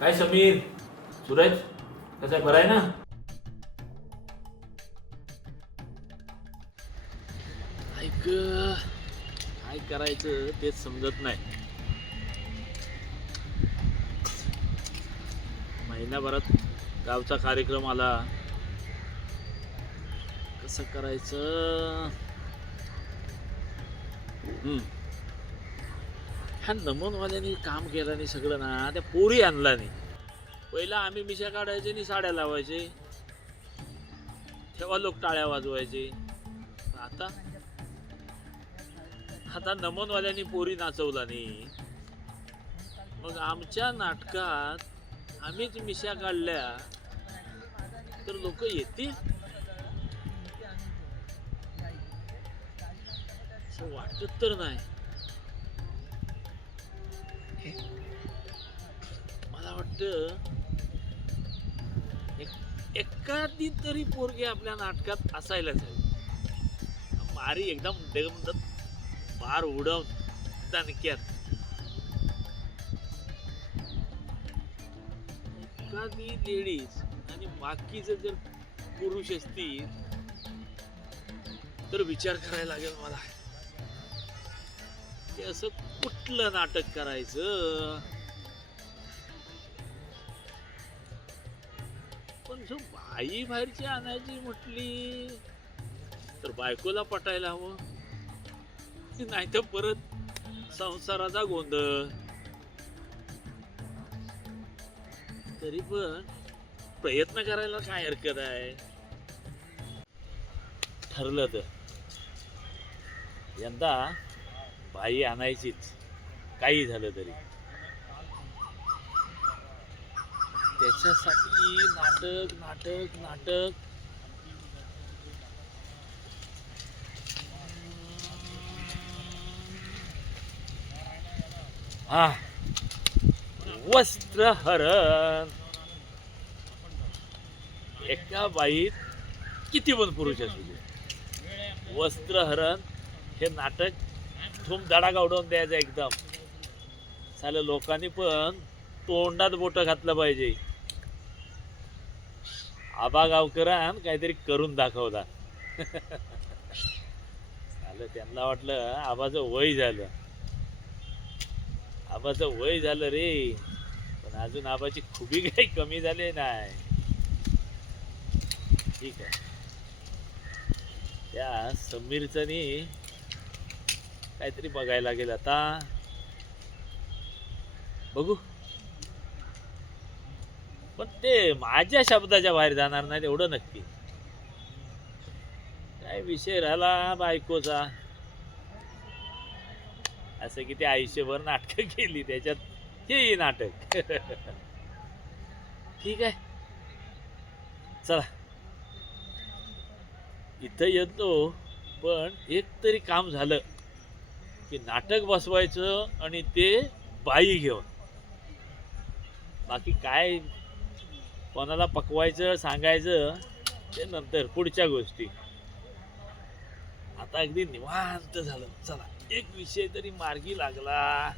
काय समीर? सूरज? कसं बरं आहे ना? ऐक काय करायचं तेच समजत नाही. महिनाभरात गावचा कार्यक्रम आला. कसं करायचं? ह्या नमनवाल्यानी काम केलं नाही सगळं ना त्या पोरी आणला नाही पहिला आम्ही मिशा काढायचे आणि साड्या लावायचे. तेव्हा लोक टाळ्या वाजवायचे. आता आता नमनवाल्यांनी पोरी नाचवला नाही मग आमच्या नाटकात आम्हीच मिशा काढल्या तर लोक येतील? असं वाटत तर नाही. मला वाटतं एक- एखादी तरी पोरगी आपल्या नाटकात असायलाच हवी मारी एकदम एकदम पार उडवून दणक्यात. एखादी लेडीज आणि बाकीचे जर पुरुष असतील तर विचार करायला लागेल मला. की असं कुठलं नाटक करायचं? पण जो बाई बाहेरची आणायची म्हटली तर बायकोला पटायला हवं. नाही तर परत संसाराचा गोंधळ. तरी पण प्रयत्न करायला काय हरकत आहे? ठरलं तर. यंदा बाई आणायचीच काही झालं तरी. त्याच्यासाठी नाटक नाटक नाटक. हा. वस्त्रहरण एका बाईत किती पण पुरुष असू दे. वस्त्रहरण हे नाटक धूम धडा उडवून द्यायचा एकदम. झालं लोकांनी पण तोंडात बोट घातलं पाहिजे. आबा गावकरान काहीतरी करून दाखवला. झालं त्यांना वाटलं आबाचं वय झालं. आबाचं वय झालं रे. पण अजून आबाची खुबी काही कमी झाली नाही. ठीक आहे. त्या समीरचनी काहीतरी बघायला लागेल आता. बघू. पण ते माझ्या शब्दाच्या बाहेर जाणार नाही एवढं नक्की. काय विषय राहिला बायकोचा? असं की ते आयुष्यभर नाटकं केली त्याच्यात हेही नाटक. ठीक आहे. चला. इथं येतो पण एक तरी काम झालं. की नाटक बसवायचं आणि ते बाई घेऊन. बाकी काय कोणाला पकवायचं सांगायचं ते नंतर पुढच्या गोष्टी. आता अगदी निवांत झालं. चला एक विषय तरी मार्गी लागला.